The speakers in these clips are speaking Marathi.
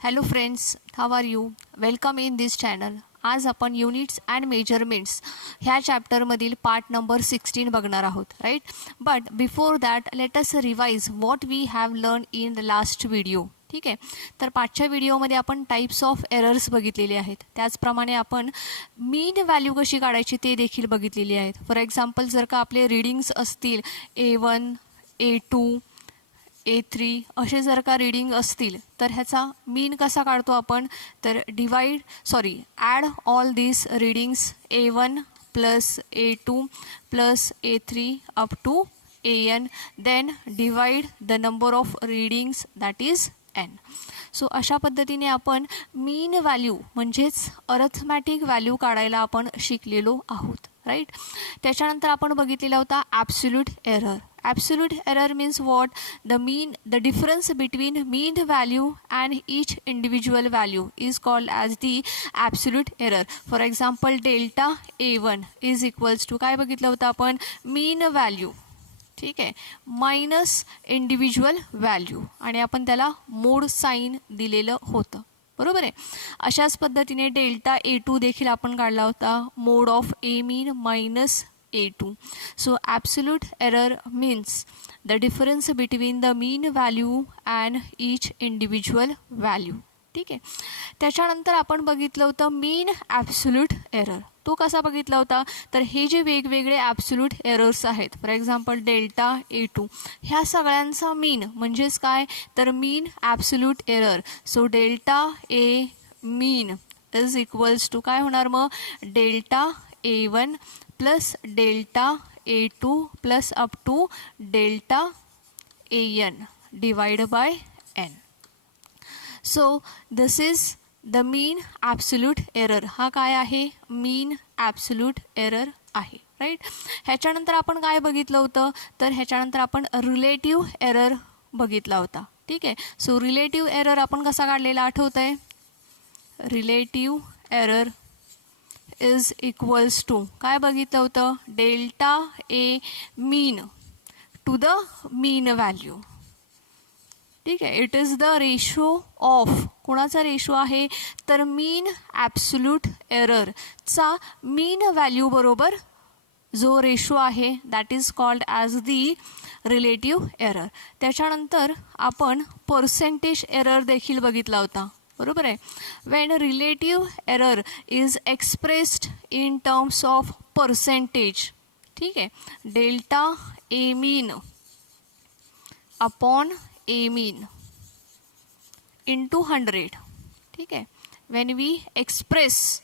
Hello friends, how are you? Welcome in this channel. आज आपण युनिट्स अँड मेजरमेंट्स ह्या चॅप्टरमधील पार्ट नंबर 16 बघणार आहोत, right. But before that let us revise what we have learn in the last video. ठीक आहे. तर पाठच्या व्हिडिओमध्ये आपण टाईप्स ऑफ एरर्स बघितलेले आहेत. त्याचप्रमाणे आपण मीन व्हॅल्यू कशी काढायची ते देखील बघितलेली आहेत. फॉर एक्झाम्पल, जर का आपले रीडिंग्स असतील A1, A2, A3 असे जर का रीडिंग असतील तर ह्याचा मीन कसा काढतो आपण? तर add all this readings A1 plus A2 plus A3 up to AN, then divide the number of readings that is N. So अशा पद्धतीने आपण मीन व्हॅल्यू म्हणजेच अर्थमॅटिक व्हॅल्यू काढायला आपण शिकलेलो आहोत, राईट. त्याच्यानंतर आपण बघितलेला होता absolute error. Absolute error means what? The difference between mean value and each individual value is called as the absolute error. For example, delta A1 is equals to काय बघितलं होतं आपण? mean value, ठीक आहे, मायनस इंडिव्हिज्युअल व्हॅल्यू, आणि आपण त्याला मोड साईन दिलेलं होतं, बरोबर आहे. अशाच पद्धतीने डेल्टा A2 देखील आपण काढला होता, mode of A mean minus A2. So absolute error means the difference between the mean value and each individual value. ठीक आहे. त्याच्यानंतर आपण बघितलं होतं मीन ॲब्सोल्यूट एरर. तो कसा बघितला होता? तर हे जे वेगवेगळे ॲब्सोल्यूट एरर्स आहेत, फॉर एक्झाम्पल डेल्टा A2, ह्या सगळ्यांचा मीन म्हणजेच काय? तर mean absolute error. So delta A mean is equals to काय होणार मग? Delta A1 plus delta A2 plus up to delta AN divide by N. So this is the mean absolute error. हा काय आहे? मीन ॲब्सोल्यूट एरर आहे, राईट. ह्याच्यानंतर आपण काय बघितलं होतं? तर ह्याच्यानंतर आपण रिलेटिव्ह एरर बघितला होता, ठीक आहे. सो रिलेटिव्ह एरर आपण कसा काढलेला आठवत आहे? Relative error is equals to काय बघितलं होतं? Delta A mean to the mean value, ठीक आहे. It is the ratio of, कोणाचा रेशो आहे? तर मीन ॲब्सोल्यूट एररचा मीन व्हॅल्यू बरोबर जो रेशो आहे that is called as the relative error. त्याच्यानंतर आपण पर्सेंटेज एरर देखील बघितला होता, बरोबर आहे. When relative error is expressed in terms of percentage, ठीक आहे, delta A mean upon A mean into 100, ठीक आहे. When we express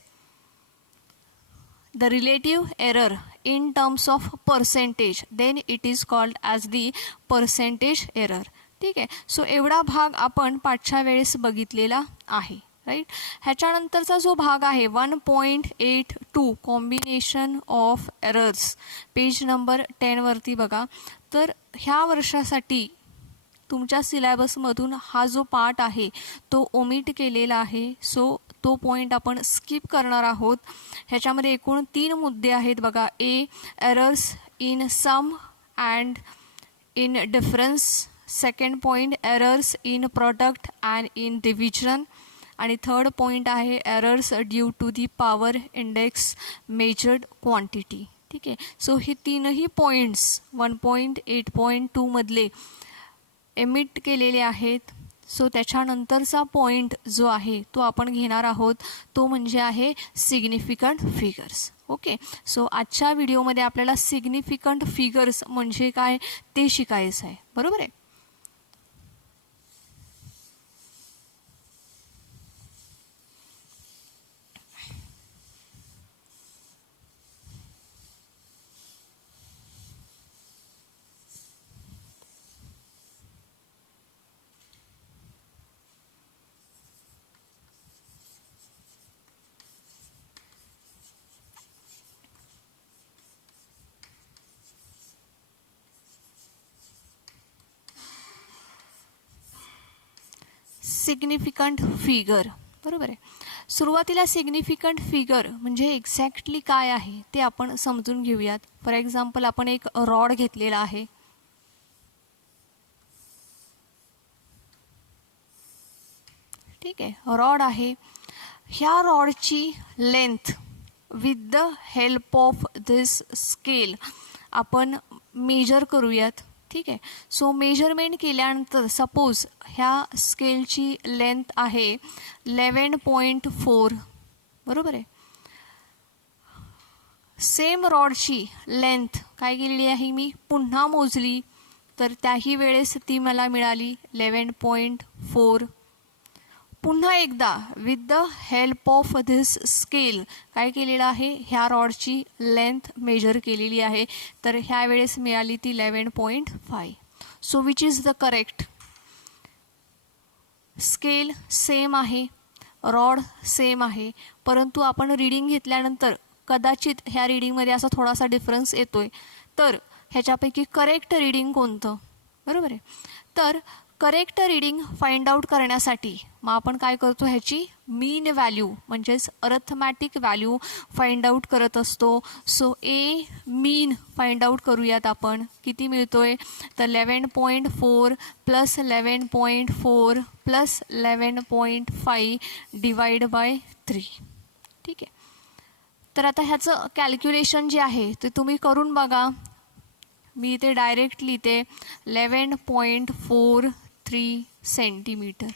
the relative error in terms of percentage, then it is called as the percentage error. ठीक आहे. सो एवढा भाग आपण पाठच्या वेळेस बघितलेला आहे, राईट. ह्याच्यानंतरचा जो भाग आहे 1.82 combination of errors, page number 10 वरती बघा. तर ह्या वर्षासाठी तुमच्या सिलेबसमधून हा जो पार्ट आहे तो ओमिट केलेला आहे. सो तो पॉईंट आपण स्किप करणार आहोत. ह्याच्यामध्ये एकूण 3 मुद्दे आहेत बघा. Errors in sum and in difference. Second point errors in product and in division. आणि थर्ड पॉईंट आहे errors due to the power index measured quantity, ठीक आहे. सो हे तीनही पॉईंट्स 1.8.2 मधले एमिट केलेले आहेत. सो त्याच्यानंतरचा पॉईंट जो आहे तो आपण घेणार आहोत, तो म्हणजे आहे सिग्निफिकंट फिगर्स. ओके. सो आजच्या व्हिडिओमध्ये आपल्याला सिग्निफिकंट फिगर्स म्हणजे काय ते शिकायचं आहे, बरोबर आहे. सिग्निफिकंट फिगर, बरोबर आहे. सुरुवातीला सिग्निफिकंट फिगर म्हणजे एक्झॅक्टली काय आहे ते आपण समजून घेऊयात. फॉर एक्झाम्पल, आपण एक रॉड घेतलेला आहे, ठीक आहे, रॉड आहे. ह्या रॉडची length with the help of this scale आपण मेजर करूयात. ठीक आहे, सो मेजरमेंट केल्यानंतर सपोज ह्या स्केलची लेंथ आहे 11.4, बरोबर आहे. सेम रॉडची लेंथ काय केलेली आहे मी पुन्हा मोजली, तर त्याही वेळेस ती मला मिळाली 11.4. पुन्हा एकदा with the help of this scale काय केलेलं आहे, ह्या रॉडची लेंथ मेजर केलेली आहे, तर ह्या वेळेस मिळाली ती 11.5. So which is the correct. Scale same आहे, रॉड सेम आहे, परंतु आपण रीडिंग घेतल्यानंतर कदाचित ह्या रीडिंगमध्ये असा थोडासा डिफरन्स येतोय. तर ह्याच्यापैकी करेक्ट रीडिंग कोणतं, बरोबर आहे. तर करेक्ट रीडिंग फाइंड आउट करण्यासाठी मग आपण काय करतो, ह्याची मीन व्हॅल्यू म्हणजेच अर्थमॅटिक व्हॅल्यू फाइंड आउट करत असतो. सो ए मीन फाइंड आउट करूयात आपण. किती मिळतोय, तर 11.4 प्लस 11.4 प्लस 11.5 डिवाइड बाय 3. ठीक आहे, तर आता ह्याचं कॅल्क्युलेशन जे आहे ते तुम्ही करून बघा. मी इथे डायरेक्ट लिहिते 11.43 सेंटीमीटर.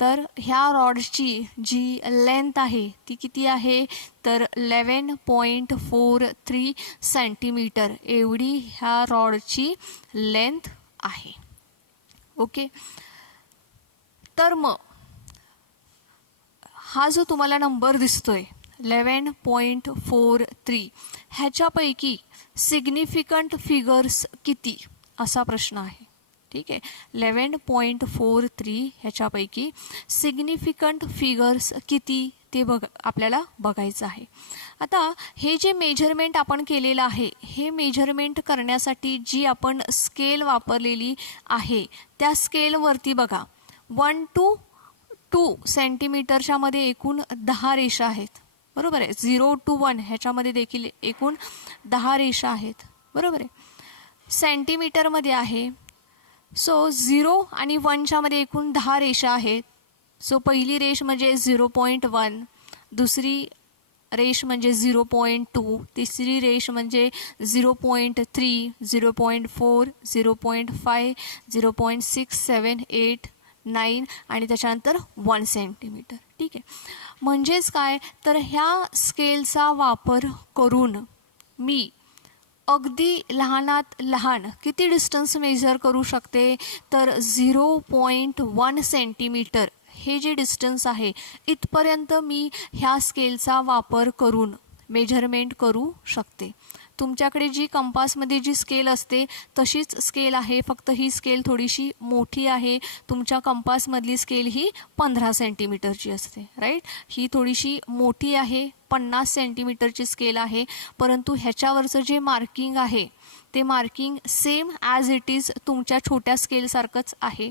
तर ह्या रॉडची जी लेंथ आहे ती किती आहे, तर 11.43 सेंटीमीटर एवढी ह्या रॉडची लेंथ आहे. ओके, तर मग हा जो तुम्हाला नंबर दिसतोय 11.43 ह्याच्यापैकी सिग्निफिकंट फिगर्स किती असा प्रश्न आहे. ठीक आहे, 11.43 ह्याच्यापैकी सिग्निफिकंट फिगर्स किती ते आपल्याला बघायचं आहे. आता हे जे मेजरमेंट आपण केलेलं आहे, हे मेजरमेंट करण्यासाठी जी आपण स्केल वापरलेली आहे त्या स्केलवरती बघा 1 to 2 सेंटीमीटरच्या मध्ये एकूण 10 रेषा आहेत, बरोबर आहे. 0 to 1 ह्याच्यामध्ये देखील एकूण 10 रेषा आहेत, बरोबर आहे. सेंटीमीटरमध्ये आहे. सो 0 आणि 1च्या मध्ये एकूण 10 रेषा आहेत. सो पहिली रेष म्हणजे 0.1, दुसरी रेष म्हणजे 0.2, तिसरी रेष म्हणजे 0.3, 0.4, 0.5, 0.6, 7, 8, 9 आणि त्याच्यानंतर 1 सेंटीमीटर. ठीक आहे, म्हणजेच काय, तर ह्या स्केलचा वापर करून मी अगदी लहानात लहान किती डिस्टन्स मेजर करू शकते, तर 0.1 सेंटीमीटर हे जे डिस्टन्स आहे इथपर्यंत मी ह्या स्केलचा वापर करून मेजरमेंट करू शकते. तुमच्याकडे जी कंपासमध्ये जी स्केल असते तशीच स्केल आहे, फक्त ही स्केल थोडीशी मोठी आहे. तुमच्या कंपासमधली स्केल ही 15 सेंटीमीटरची असते, राईट. ही थोडीशी मोठी आहे, 50 सेंटीमीटरची स्केल आहे, परंतु ह्याच्यावरचं जे मार्किंग आहे ते marking same as it is तुमच्या छोट्या स्केलसारखंच आहे.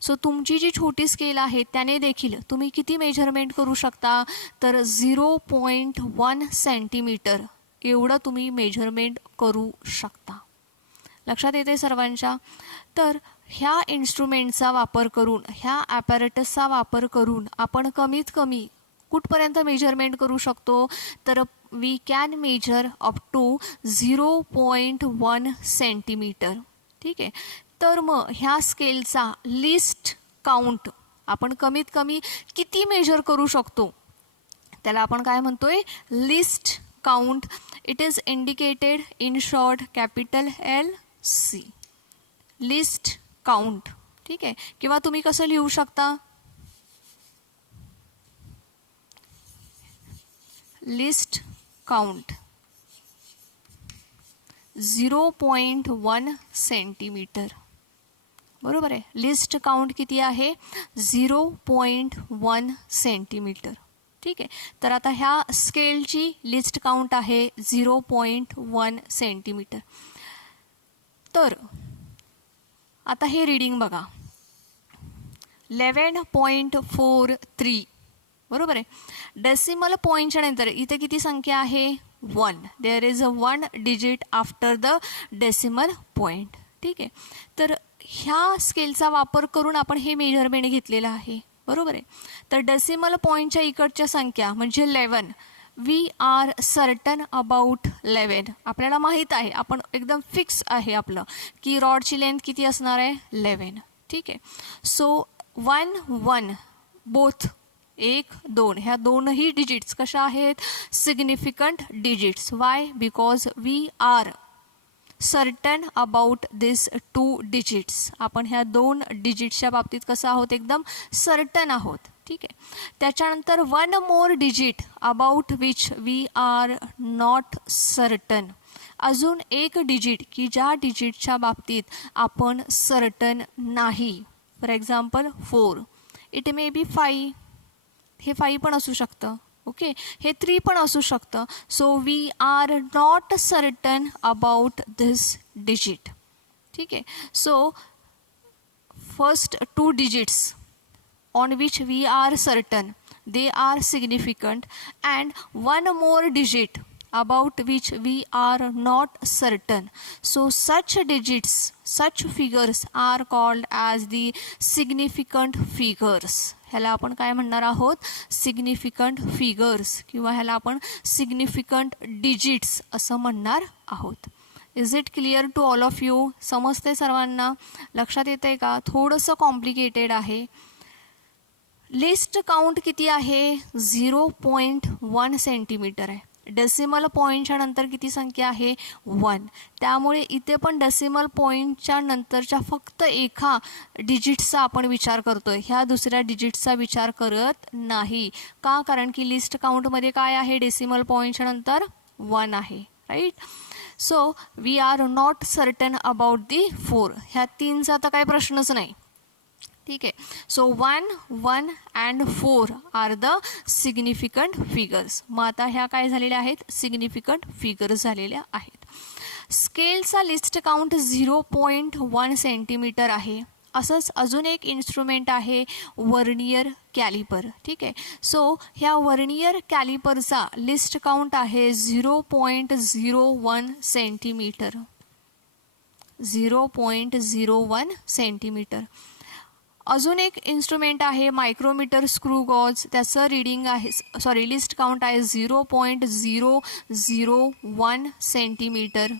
सो तुमची जी छोटी स्केल आहे त्याने देखील तुम्ही किती मेजरमेंट करू शकता, तर 0.1 सेंटीमीटर एवढं तुम्ही मेजरमेंट करू शकता. लक्षात येते सर्वांच्या. तर ह्या इन्स्ट्रुमेंटचा वापर करून, ह्या ॲपॅरेटसचा वापर करून आपण कमीत कमी कुठपर्यंत मेजरमेंट करू शकतो, तर we can measure up to 0.1 centimetre. ठीक आहे, तर मग ह्या स्केलचा लिस्ट काउंट आपण कमीत कमी किती मेजर करू शकतो त्याला आपण काय म्हणतोय, list count. It is indicated in short capital LC, list count. ठीक आहे, किंवा तुम्ही कसं लिहू शकता, लिस्ट काउंट 0.1 सेंटीमीटर, बरोबर आहे. लिस्ट काउंट किती आहे, 0.1 सेंटीमीटर. ठीक आहे, तर आता ह्या स्केलची लिस्ट काउंट आहे 0.1 सेंटीमीटर. तर आता हे रीडिंग बघा 11.43, बरोबर आहे. डेसिमल पॉईंटच्या नंतर इथे किती संख्या आहे, 1. There is a 1 digit after the decimal point. ठीक आहे, तर ह्या स्केलचा वापर करून आपण हे मेजरमेंट घेतलेलं आहे, बरोबर आहे. तर डेसिमल पॉईंटच्या इकडच्या संख्या म्हणजे 11. We are certain about 11. आपल्याला माहीत आहे, आपण एकदम फिक्स आहे आपलं की रॉडची लेंथ किती असणार आहे 11. ठीक आहे. सो 1 1 बोथ 1 2 ह्या दोनही डिजिट्स कशा आहेत significant digits. Why? Because we are certain about this 2 digits. आपण ह्या 2 डिजिट्सच्या बाबतीत कसं आहोत एकदम सर्टन आहोत. ठीक आहे. त्याच्यानंतर 1 more digit about which we are not certain. अजून एक डिजिट की ज्या डिजिटच्या बाबतीत आपण सर्टन नाही. For example 4. It may be 5. हे 5 पण असू शकतं. ओके. हे 3 पण असू शकतं. So we are not certain about this digit. ठीक आहे. So first 2 digits on which we are certain they are significant, and 1 more digit about which we are not certain. So such digits, such figures are called as the significant figures. ह्याला आपण काय म्हणणार आहोत सिग्निफिकंट फिगर्स किंवा ह्याला आपण सिग्निफिकंट डिजिट्स असं म्हणणार आहोत. Is it clear to all of you? समजते सर्वांना? लक्षात येते का? थोडंसं कॉम्प्लिकेटेड आहे. लिस्ट काउंट किती आहे 0.1 सेंटीमीटर आहे. डेसिमल पॉईंटच्या नंतर किती संख्या आहे 1. त्यामुळे इथे पण डेसिमल पॉईंटच्या नंतरच्या फक्त एका डिजिटचा आपण विचार करतोय, ह्या दुसऱ्या डिजिटचा विचार करत नाही. का? कारण की लिस्ट काउंटमध्ये काय आहे डेसिमल पॉईंटच्या नंतर 1 आहे. Right. So we are not certain about the 4. ह्या 3चा तर काही प्रश्नच नाही. ठीक आहे. So 1 1 and 4 are the significant figures. मग आता ह्या काय झालेल्या आहेत सिग्निफिकंट फिगर्स झालेल्या आहेत. स्केलचा लिस्ट काउंट 0.1 सेंटीमीटर आहे. असंच अजून एक इन्स्ट्रुमेंट आहे वर्नियर कॅलिपर. ठीक आहे. सो ह्या वर्नियर कॅलिपरचा लिस्ट काउंट आहे 0.01 सेंटीमीटर. 0.01 सेंटीमीटर. अजून एक इन्स्ट्रुमेंट आहे मायक्रोमीटर स्क्रू गॉज. त्याचं रीडिंग आहे लिस्ट काउंट आहे 0.001 सेंटीमीटर.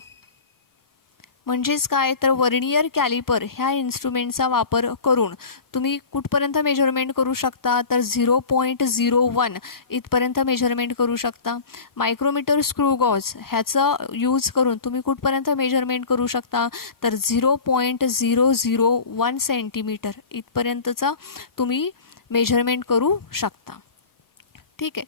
म्हणजेच काय तर वर्नियर कॅलिपर ह्या इन्स्ट्रुमेंटचा वापर करून तुम्ही कुठपर्यंत मेजरमेंट करू शकता तर 0.01 इथपर्यंत मेजरमेंट करू शकता. मायक्रोमीटर स्क्रू गॉज ह्याचा यूज करून तुम्ही कुठपर्यंत मेजरमेंट करू शकता तर 0.001 सेंटीमीटर इथपर्यंतचा तुम्ही मेजरमेंट करू शकता. ठीक आहे.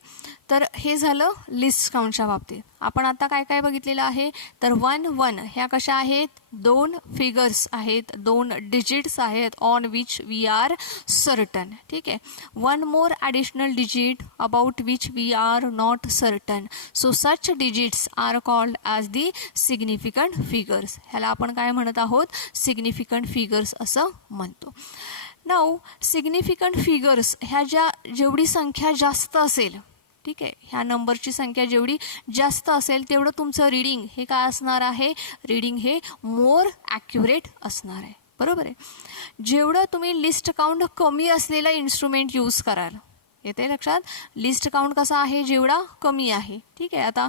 तर हे झालं लिस्ट काउंटच्या बाबतीत. आपण आता काय काय बघितलेलं आहे तर 1 1 ह्या कशा आहेत 2 फिगर्स आहेत, 2 डिजिट्स आहेत on which we are certain. ठीक आहे. 1 more additional digit about which we are not certain. So such digits are called as the significant figures. ह्याला आपण काय म्हणत आहोत सिग्निफिकंट फिगर्स असं म्हणतो. नाऊ सिग्निफिकंट फिगर्स ह्या जेवढी संख्या जास्त असेल, ठीक आहे, ह्या नंबरची संख्या जेवढी जास्त असेल तेवढं तुमचं रीडिंग हे काय असणार आहे रीडिंग हे मोर ॲक्युरेट असणार आहे. बरोबर आहे. जेवढं तुम्ही लिस्ट काउंट कमी असलेलं इन्स्ट्रुमेंट यूज कराल, येते लक्षात, लिस्ट काउंट कसा आहे जेवढा कमी आहे. ठीक आहे. आता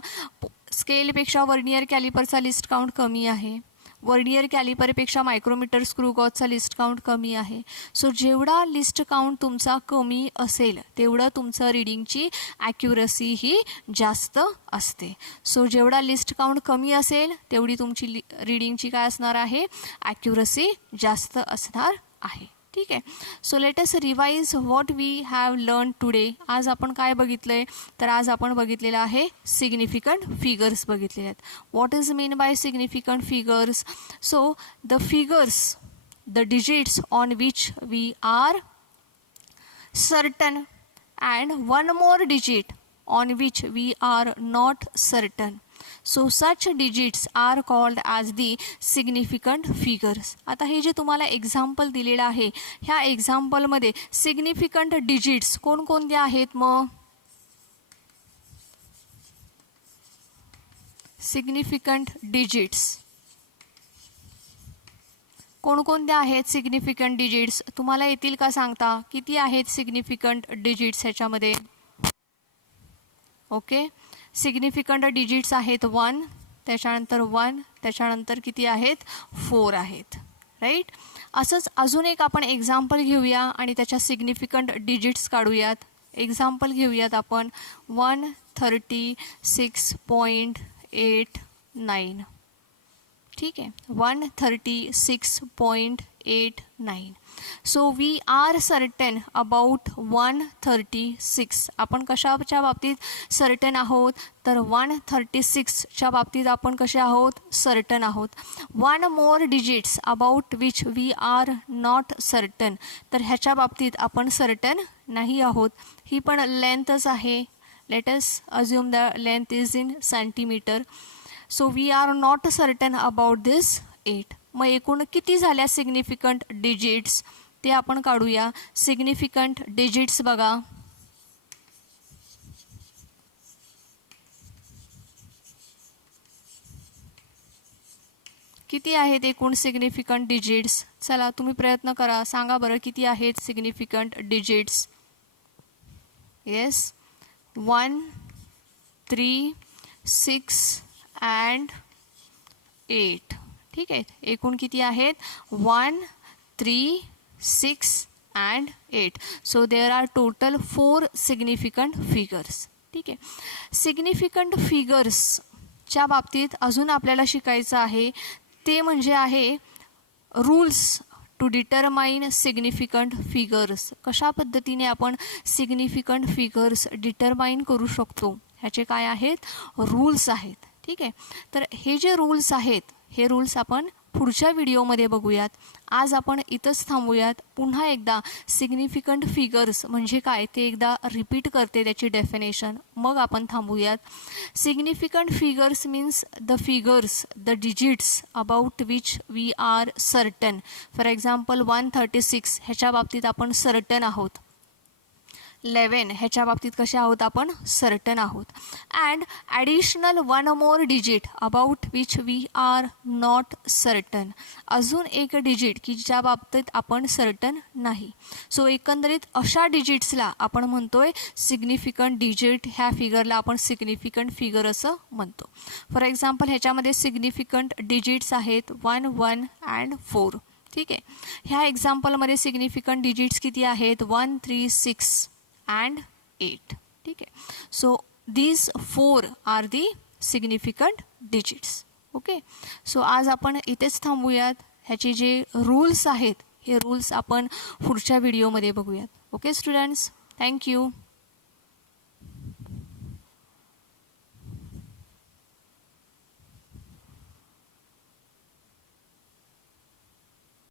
स्केलपेक्षा वर्नियर कॅलिपरचा लिस्ट काउंट कमी आहे, वर्नियर कॅलिपरपेक्षा मायक्रोमीटर स्क्रू गॉजचा लिस्ट काउंट कमी आहे. सो जेवढा लिस्ट काउंट तुमचा कमी असेल तेवढं तुमचं रीडिंगची ॲक्युरसी ही जास्त असते. सो जेवढा लिस्ट काउंट कमी असेल तेवढी तुमची रीडिंगची काय असणार आहे ॲक्युरसी जास्त असणार आहे. ठीक आहे. So let us revise what we have learn today. आज आपण काय बघितलं आहे तर आज आपण बघितलेलं आहे सिग्निफिकंट फिगर्स बघितलेले आहेत. What is mean by significant figures? So the figures, the digits on which we are certain and 1 more digit on which we are not certain. So such digits are called as the significant figures. आता हे जे तुम्हाला एक्झाम्पल दिलेलं आहे ह्या एक्झाम्पलमध्ये सिग्निफिकंट डिजिट्स कोणकोणते आहेत? मग सिग्निफिकंट डिजिट्स कोणकोणत्या आहेत सिग्निफिकंट डिजिट्स तुम्हाला येतील का सांगता? किती आहेत सिग्निफिकंट डिजिट्स ह्याच्यामध्ये? ओके, सिग्निफिकंट डिजिट्स आहेत 1, त्याच्यानंतर 1, त्याच्यानंतर किती आहेत? 4 आहेत, राईट. असंच अजून एक आपण एक्झाम्पल घेऊया आणि त्याच्या सिग्निफिकंट डिजिट्स काढूयात. एक्झाम्पल घेऊयात आपण 136.89. ठीक आहे, 136.89. So we are certain about 136. आपण कशाच्या बाबतीत सर्टन आहोत? तर 136च्या बाबतीत आपण कसे आहोत? सर्टन आहोत. 1 more digits about which we are not certain. तर ह्याच्या बाबतीत आपण सर्टन नाही आहोत. ही पण लेंथच आहे. Let us assume the length is in centimetre. So we are not certain about this 8. मग एकूण किती झाल्या सिग्निफिकंट डिजिट्स ते आपण काढूया. सिग्निफिकंट डिजिट्स बघा, किती आहेत एकूण सिग्निफिकंट डिजिट्स? चला तुम्ही प्रयत्न करा, सांगा बरं किती आहेत सिग्निफिकंट डिजिट्स. Yes, 1, 3, 6 and 8. ठीक आहे, एकूण किती आहेत? 1, 3, 6 and 8. So there are total 4 significant figures. ठीक आहे, सिग्निफिकंट फिगर्सच्या बाबतीत अजून आपल्याला शिकायचं आहे ते म्हणजे आहे rules to determine significant figures. कशा पद्धतीने आपण सिग्निफिकंट फिगर्स डिटरमाइन करू शकतो ह्याचे काय आहेत? रूल्स आहेत. ठीक आहे, तर हे जे रूल्स आहेत हे रूल्स आपण पुढच्या व्हिडिओमध्ये बघूयात. आज आपण इथंच थांबूयात. पुन्हा एकदा सिग्निफिकंट फिगर्स म्हणजे काय ते एकदा रिपीट करते त्याची डेफिनेशन, मग आपण थांबूयात. Significant figures means the figures, the digits about which we are certain. For example 136 ह्याच्या बाबतीत आपण सर्टन आहोत. 11 ह्याच्या बाबतीत कसे आहोत आपण? सर्टन आहोत. And additional 1 more digit about which we are not certain. अजून एक डिजिट की ज्या बाबतीत आपण सर्टन नाही. सो एकंदरीत अशा डिजिट्सला आपण म्हणतोय सिग्निफिकंट डिजिट. ह्या फिगरला आपण सिग्निफिकंट फिगर असं म्हणतो. फॉर एक्झाम्पल ह्याच्यामध्ये सिग्निफिकंट डिजिट्स आहेत 1, 1 अँड 4. ठीक आहे, ह्या एक्झाम्पलमध्ये सिग्निफिकंट डिजिट्स किती आहेत? 1, 3, 6 and 8. ठीक आहे, so these 4 are the significant digits. Okay, so आज आपण इथेच थांबूयात. ह्याचे जे रूल्स आहेत हे रूल्स आपण पुढच्या व्हिडिओमध्ये बघूयात. Okay students, thank you.